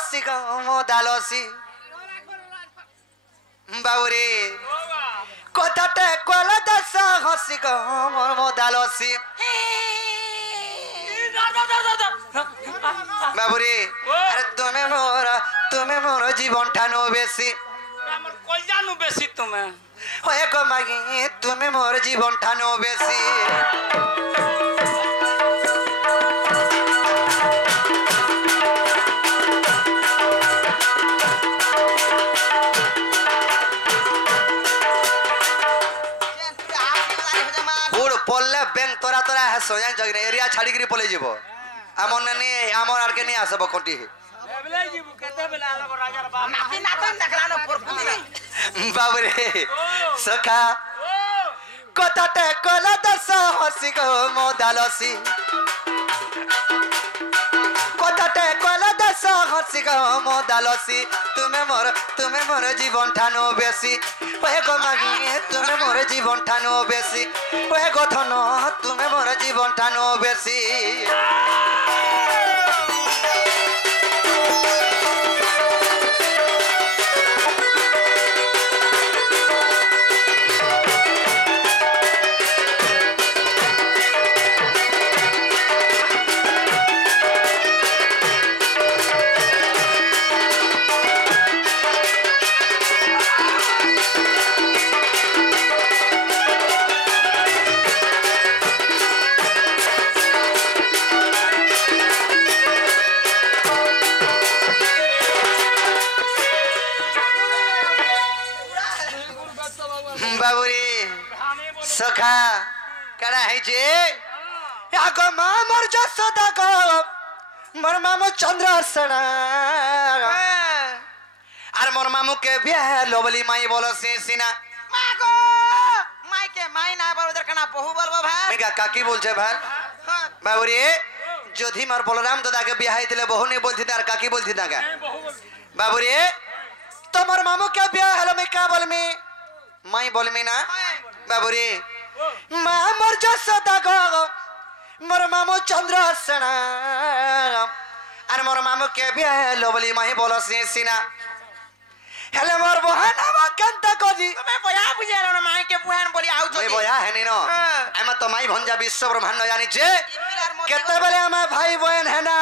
हसी मोदालसी बाबुरे कथाटे कल दस हसी मोदालसी बाबुरे अरे तुम्हें मोर जीवन ठानो बेसी कल्याणु बेसी तुम्हें होए गो मागी तुम्हें मोर जीवन ठानो बेसी बुड़ पल्ले बैंक तोरा तोरा है सोयान जगने एरिया छाड़ी करी पले जीवो आमन ने आमन आर के नहीं आसबो कोटी एबले जीवु केते बेला आलो राजा बाप नाती नातन देखलानो परफुली बाबरे सखा कथाटे कला दस हसी गो मोदालसी कथाटे कला दस हसी गो मोदालसी तुम्हें मोर जीवन ठानो बेसी ओए गो मागी तुम्हें मोर जीवन ठानो बेसी ओए गो धन तुम्हें मोर जीवन ठानो बेसी बाबुरी सखा कड़ा है जे याको मामर जसदा को मोर मामू चंद्रसेन आर मोर मामू के बियाह लोबली माई बोलो सीना मागो माई के माई ना बार उधर कना बहु बोलबो भाई मेगा काकी बोलछे भाई बाबुरी जोधी मार बलराम दादा के बियाह हितले बहु नहीं बोलथि तार काकी बोलथि ताका बाबुरी तोमर मामू के बियाह हलो में का बोलमी माई बोलमी ना बाबुरी मामर जसदा को मोर मामू चंद्रसेन आर मोर मामू के बियाह लोबली माई बोलो सीना हेले मोर बहन आवा कंता कोजी तुम्हें बया बुझेलो ना माई के बहन बोली आउ मैं बया है नी नो एमा तो माई भंजा विश्व ब्रह्मांड जानी जे केते बेले हमें भाई बहन है ना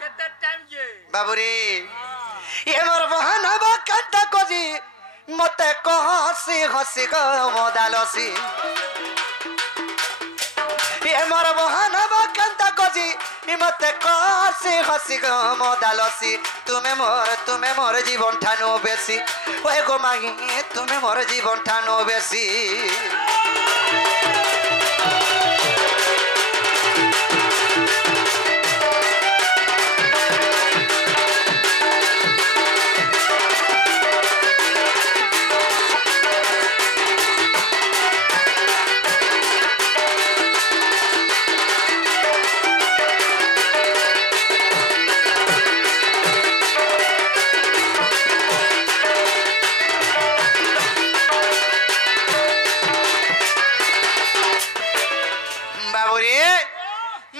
केते टाइम जे बाबुरी ये मोर बहन आवा कंता कोजी मते को हसी हसी को मोदालसी ये मोर बहन आवा कंता कोजी मते को हसी हसी को मोदालसी तुम्हें मोर जीवन ठानो बेसी ओए गो मागी तुम्हें मोर जीवन ठानो बेसी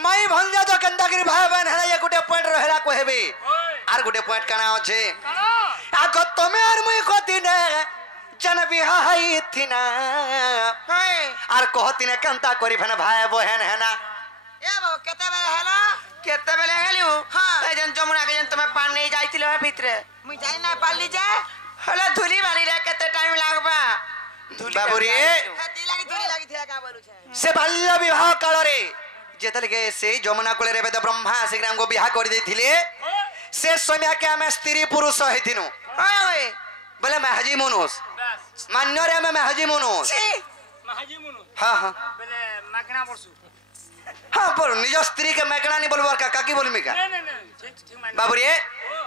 माई भंजा तो कंदागिरी भाई बहन है ये गुटे पॉइंट रहला को हेबे आर गुटे पॉइंट काना होछे आगो तमे आर मुई कोतिने जन बिहाई थिना आर कहतिने कंता करी फने भाई बहन है ना ए बो केते बेले हेलो केते बेले हेलियो हां ए जन जमुना के जन तुमे पान नहीं जाइतिलो है भीतरे मुई जाई ना पाली जे हला धुली बानी रे केते टाइम लागबा बाबुरी धुली लागी थिया का बोलु छे से बाल्य विवाह काल रे जेतल के से जमुना कोले रे वेद ब्रह्मा श्रीराम को बियाह कर देथिले से समय के हमें स्त्री पुरुष हेथिनु ओए बोले मैं हाजी मनुष मान्य रे मैं हाजी मनुष महाजी मुनु हां हां बेले मागना बरसु हां बोल निज स्त्री के मैकना नहीं बोलबो का काकी बोलमी का नहीं ठीक मान बाबू रे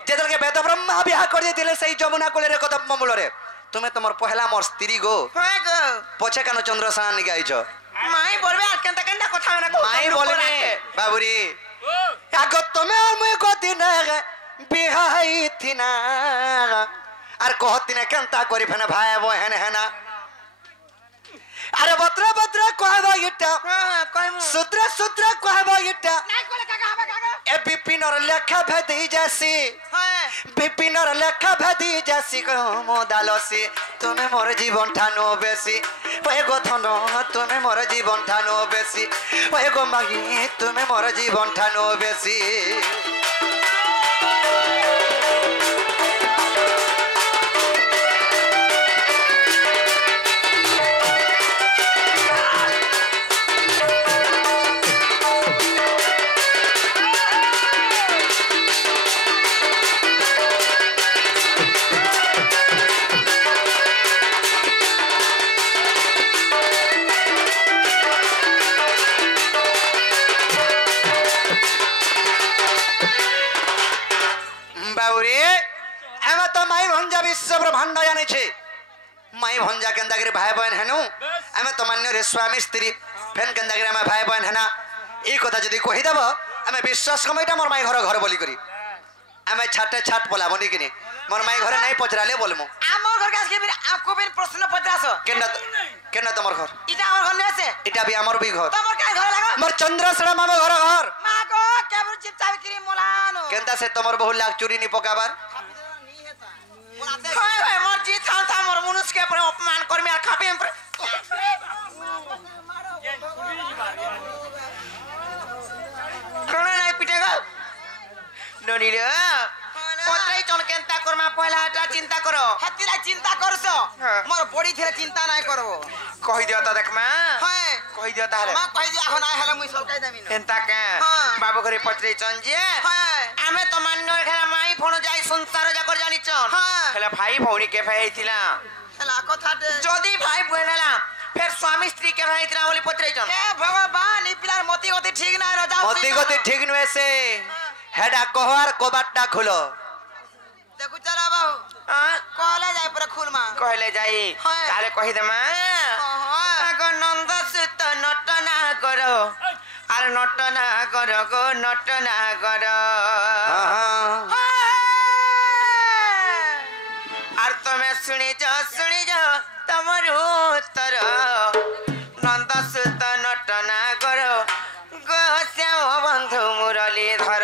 जेतल के वेद ब्रह्मा बियाह कर देथिले सही जमुना कोले रे कदम मूल रे तुम्हें तुमर पहला मोर स्त्री गो होए गो पछे कानो चंद्रसेन निगे आइछो माई बोलबे आर केनता केनता কথা ना माई बोलमे बाबू रे आगो तुम्हें और मुई को दिन बिहाई थिना आर कहतिने केनता करी फने भाई बहन है ना अरे बत्रा बत्रा कहबा इटा हां कहमु सूत्र सूत्र कहबा इटा নাই কলে কাকা হবে কাকা ए विपिनर लेखा भेदी जासी হ্যাঁ विपिनर लेखा भेदी जासी मो दालसी तुम्हें मोर जीवन ठानो बेसी ओए गो धन तुम्हें मोर जीवन ठानो बेसी ओए गो मागी तुम्हें मोर जीवन ठानो बेसी विश्व ब्रह्मांड जाने छे माई भंजा के अंदर भाई बहन हेनु आमे तो मान्य रे स्वामी स्त्री फेन के अंदर आमे भाई बहन हेना ई कथा जदी कहि देबो आमे विश्वास कमैटा मोर माई घर घर बोली करी आमे छाटे छाट बोला बनी किनी मोर माई घरे नहीं पचराले बोलमु আমার ঘর কাছে কি आपको भी प्रश्न पचासो केना तमर घर इटा আমার ঘর নেছে इटा भी हमर भी घर তোমার কাই ঘর লাগো मोर चंद्रसेना मामा घर घर মা গো কেবল চিপচাপ করি মোলানো केनता से तमर बहु लाख चोरी नी पकाबार হয় হয় মোর জি থাম থাম মোর মনুষ্য के पर अपमान करमी আর खापे पर কোন নাই পিটেগা ননি রে কোথায় চল কেনতা করমা পয়লা হাটা চিন্তা করো হাতিলা চিন্তা করছো মোর বডি থে চিন্তা নাই করব কই দিও তা দেখ মা হ্যাঁ কই দিও তাহলে মা কই দিও এখন আই হলে মুই সরকাই দেমি না এনতা কে বাবু ঘরে পত্রে চঞ্জে হ্যাঁ আমি তো মান্য এখানে মাই ফোন যাই সংসার যাকর জানিছ হ্যাঁ হেলা ভাই ভৌনি কে ভাই আইতিলা হেলা কথাতে যদি ভাই বইনালা फिर स्वामी स्त्री के भाई इतना बोली पत्रे चल हे भगवान ई पिलार मति गति ठीक ना रो जाऊ मति गति ठीक नहे से हेडा कोहार कोबाटा खुलो देखु चला बाबू हां कहले जाय पर खुल मा कहले जाई ताले कहि दे मा गो नंद सुत नटना करो आर नटना करो गो नटना करो आर तुम्हें सुनी जा तमर उत्तर नंद सुत नटना करो गो श्याम बंधु मुरली धर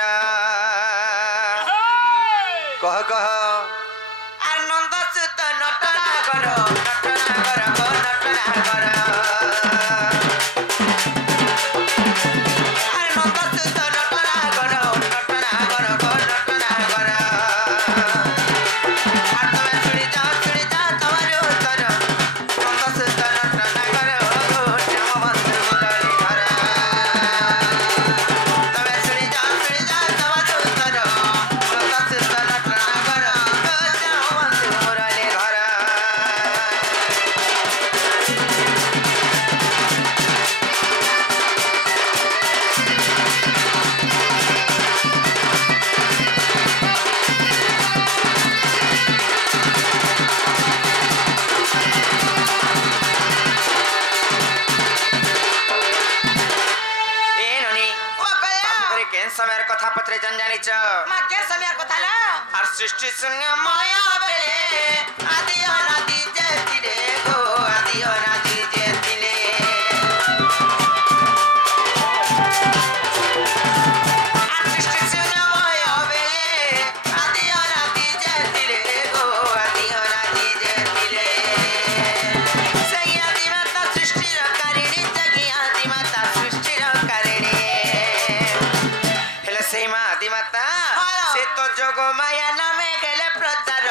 कह कह आर नंद सुत नटना करो गो नटना करो आर नंद सुत नटना करो गो नटना करो आर तुम्हें सुनी जा तमर उत्तर नंद सुत नटना करो गो श्याम बंधु मुरली धर तुम्हें सुनी जा तमर उत्तर नंद सुत नटना करो गो श्याम बंधु मुरली धर समयर कथा पत्रे जन जानिच मा के समयर कथा ला आर सृष्टि संग माया बेले आदि अनादि जेतिले गो आदि अनादि जेतिले आर सृष्टि संग माया बेले आदि अनादि जेतिले गो आदि अनादि जेतिले सही आदि माता सृष्टि र कारिणी जगी आदि माता सृष्टि र कारिणी से मादी माता से तो जोग माया नामे गेले प्रचार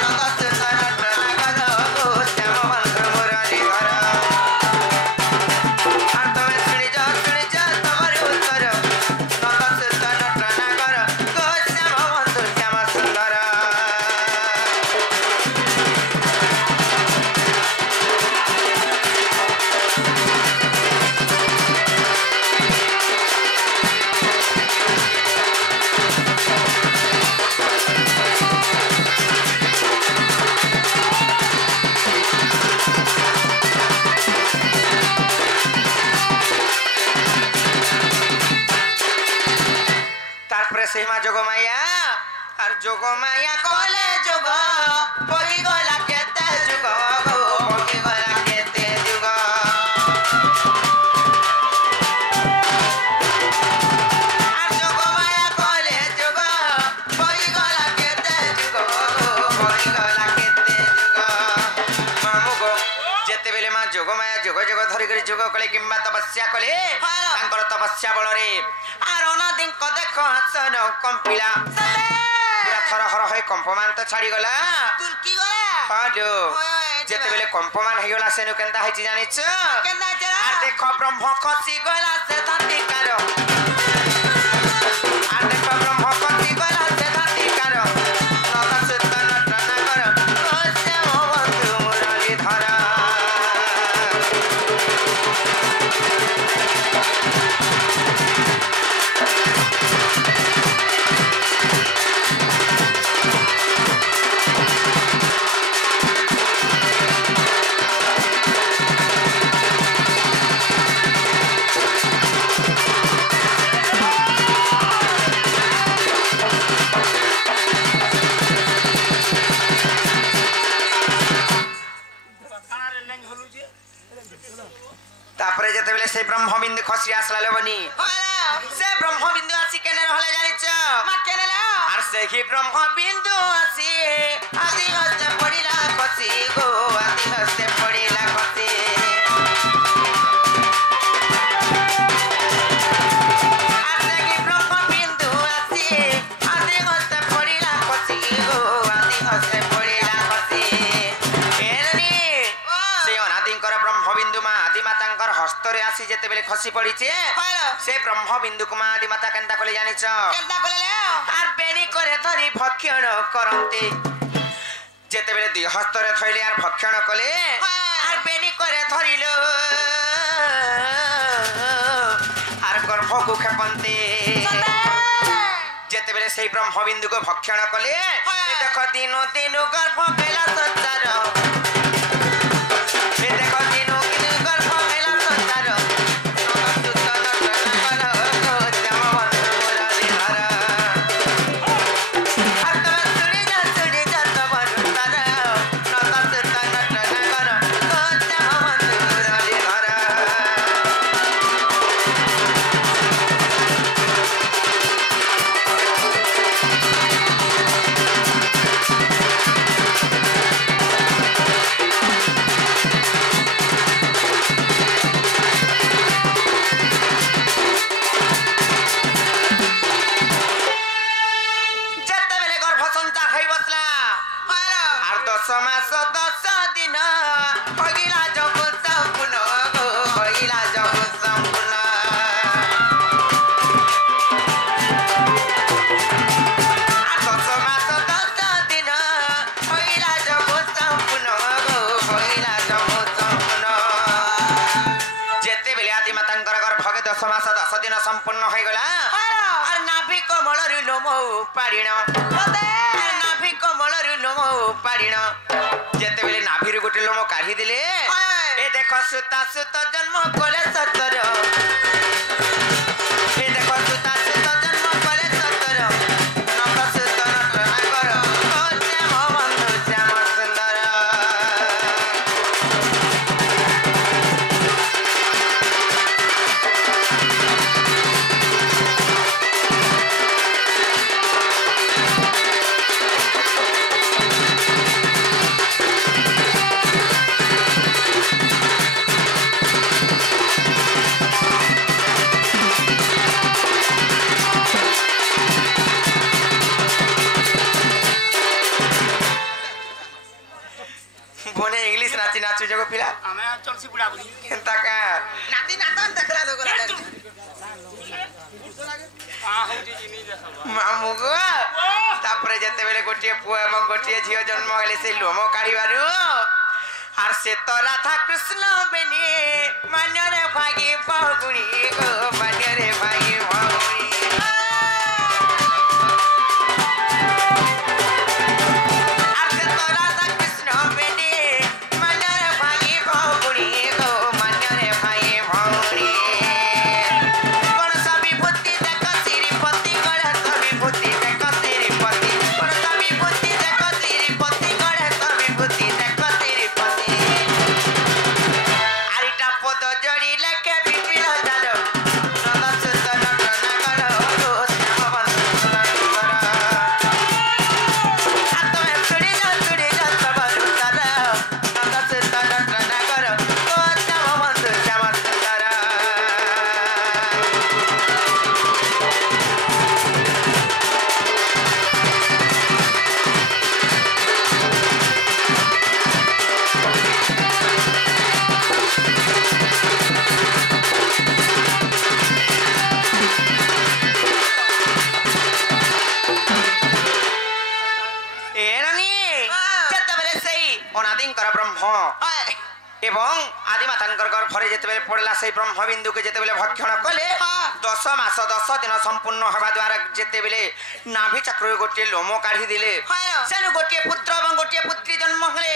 नंद सुत नटना करो गो श्याम बंधु मुरली धर आर तुम्हें सुनी जा तमर उत्तर नंद सुत नटना करो गो श्याम बंधु श्याम सुंदर सीमा जोग माया और जोग माया कोले जोग पगी गला केते जुग पगी गला केते जुग कले किंबा तपस्या कले हां। तांकर तपस्या बलरे आर अनादिंक देखो हसन कंपिला पूरा थर हर होय कंपमान तो छाड़ी गला तुर्की गला हालो ओए, जेते बेले कंपमान हे गला सेनु केनता है जानिछ केना चला आर देखो ब्रह्म खसी गला से धरती कारो आर देखो ब्रह्म खसी गला से धरती कारो नता सुतन टना करो ओसे ओ बंधु मुरली धरा खानारे लेंग हलु जे तापरे जेते बेले से ब्रह्म बिंदु खसी आसला लेबनी हां से ब्रह्म बिंदु आसी केने रहले जानिछ मा केने ला आर से ही ब्रह्म बिंदु आसी आदि हस्ते पड़िला खसी गो आदि हस्ते पड़िला खसी आर से ही ब्रह्म बिंदु आसी आदि हस्ते पड़िला खसी गो आदि हस्ते पड़िला खसी एरनी से अनादिंकर ब्रह्म बिंदु मा आदि मातांकर हस्तरे आसी जेते बेले खसी पड़िचे हां से ब्रह्म बिंदु कुमा आदि माता केनता कले जानिछ केना कले ला आर बेनी करे धरी भक्षण करते जेते बेले दी हस्तरे थैले आर भक्षण कले आर बेनी करे धरिलो आर गर्भ को खेपन्ते जेते बेले सेही ब्रह्म बिंदु को भक्षण कले ए देखो दिनो दिनो गर्भ बेला संसार ए देखो दिनो दिनो गर्भ बेला संसार सुतन टना करो श्याम बंधु मुरली धरा ଯେତେବେଳେ ଗର୍ଭ ସଞ୍ଚା ହୋଇ ବସିଲା আর 10 মাস 10 দিন হইলা জগৎ সম্পূর্ণ হইলা জগৎ সম্পূর্ণ আর 10 মাস 10 দিন হইলা জগৎ সম্পূর্ণ হইলা জগৎ সম্পূর্ণ যেতেবেলে আদি মাতাঙ্কর গর্ভকে 10 মাস 10 দিন সম্পূর্ণ হয়ে গলা আর নাভি কমলরু লোম উপাড়িণ নাভি কমলরু লোম উপাড়িণ যেতেবেলে নাভিরু গোটে লোম কাঢ়ি দিলে এ দেখো সুতা সুত জন্ম কলে সতর এ দেখো সুতা সুত জন্ম কলে সতর নব সুত নটনা কর ও শ্যাম বন্ধু শ্যাম সুন্দর बोने इंग्लिश नाची नाचू जगो पिला आमे चलसी बुढ़ा बुढ़ी केनता का नाती नातन देखला दो गला आ हो जी नहीं देखबा मामू गो तापरे जेते बेले गोटिए पुआ एवं गोटिए झियो जन्म हेले से लोम काढिबारु आर से तो राधा कृष्ण बेनी मान्यरे भागी बहुगुणी गो मान्यरे भागी बहुगुणी आर से तो राधा कृष्ण बेनी मान्यरे भागी बहुगुणी गो मान्यरे भागी बहुगुणी कोन सभी बुद्धि देखो श्रीपति गढ़ सभी बुद्धि देखो श्रीपति कोन सभी बुद्धि देखो श्रीपति गढ़ सभी बुद्धि देखो श्रीपति आरिटा पद जड़ी लेके बिपिल जालो नद सुत नटना करो অনাদিঙ্কর ব্রহ্ম এবং আদিমাতাঙ্কর গর্ভরে যেতেবেলে পড়লা সেই ব্রহ্মবিন্দুকে যেতেবেলে ভক্ষণ কলে 10 মাস 10 দিন সম্পূর্ণ হওয়া দ্বারা যেতেবেলে নাভি চক্রে গোটিয়ে লোম কাঢ়ি দিলে সেনু গোটিয়ে পুত্র এবং গোটিয়ে পুত্রী জন্ম হলে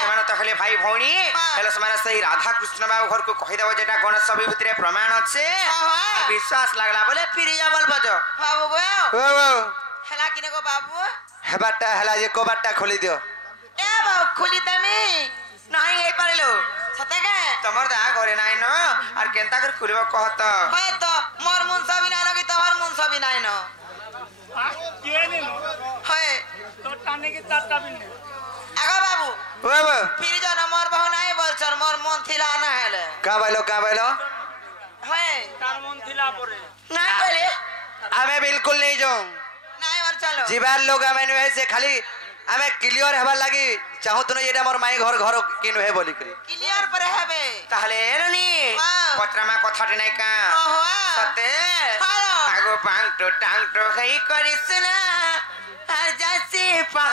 ସେମାନେ ତ ହେଲେ ଭାଇ ଭଉଣୀ ହେଲେ ସେମାନେ ସେଇ ରାଧା କୃଷ୍ଣ ବାବୁ ଘରକୁ କହିଦେବ ଯେଟା ଗଣେଶ ବିଭୂତିରେ ପ୍ରମାଣ ଅଛି ବିଶ୍ୱାସ ଲାଗଲା ବୋଲେ ପିରିଜା ବଲବଜ ବାବୁ ଓ ଓ ହେଲା କିନେ ଗো ବାବୁ ହେବାଟା ହେଲା ଯେ କବାଟଟା ଖୋଲି ଦିଅ ଏ ବାବୁ ଖୋଲି ଦେମି ନାହିଁ ହେଇପାରିଲ ସତେ କେ ତମର ଦା ଘରେ ନାହିଁ ନ আর কেনতা করে খুলিব কহ তো হয় তো মোর মুনসা বি নাই ন কি তোমার মুনসা বি নাই ন হয় তো টানে কি তারটা বিনে আগো বাবু ও ও ফিরি জন মোর বহু নাই বলছর মোর মন থিলা না হেলে কা বাইলো হয় তার মন থিলা পরে না বলে ଆମେ ବିଲକୁଲ ନେଇ ଯାଉ নাই বল চলো ଯିବାର ଲୋକ ଆମେ ନୁହେଁ ସେ ଖାଲି ଆମେ କ୍ଲିୟର ହେବାର ଲାଗି ଚାହୁଁଥିଲୁ ଏଇଟା ମୋର ମାଇ ଘର କି ନୁହେଁ ବୋଲିକରି ক্লিয়ার পরে হবে তাহলে এরনি পত্রমা কথাটি নাই কা ওহো সতে হ্যালো আগো টাংটো হেই করিস না আর যাসি পাহাড়